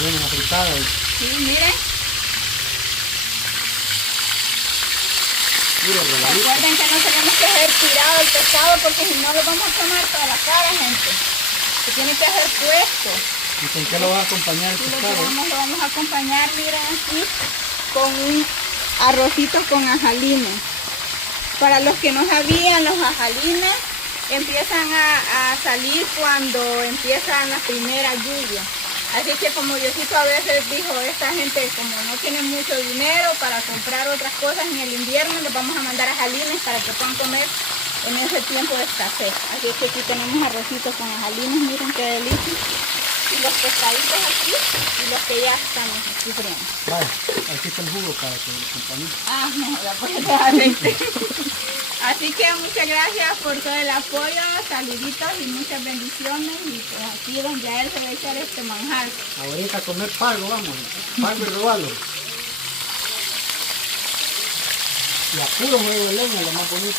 Vienen apretadas. Sí, miren. Mira, regalito. Recuerden que no tenemos que hacer tirado el pescado porque si no lo vamos a tomar toda la cara, gente. Se tiene que hacer puesto. ¿Y con qué lo vas a acompañar el Y pescado? lo vamos a acompañar, miren aquí, con un arrocito con ajalines. Para los que no sabían, los ajalines empiezan a salir cuando empiezan las primeras lluvias. Así que como Diosito a veces dijo, esta gente como no tiene mucho dinero para comprar otras cosas en el invierno, les vamos a mandar ajalines para que puedan comer en ese tiempo de escasez. Así que aquí tenemos arrocitos con ajalines, miren qué delicia. Y los pescaditos aquí y los que ya estamos aquí friendo. Vale, aquí está el jugo para que acompañe. Ah, no, la ponete aceite. Así que muchas gracias por todo el apoyo, saluditos y muchas bendiciones. Y pues aquí don Yael se va a echar este manjar. Ahorita a comer pago, vamos. Pago y robarlo. Y a puro juego de leña, lo más bonito.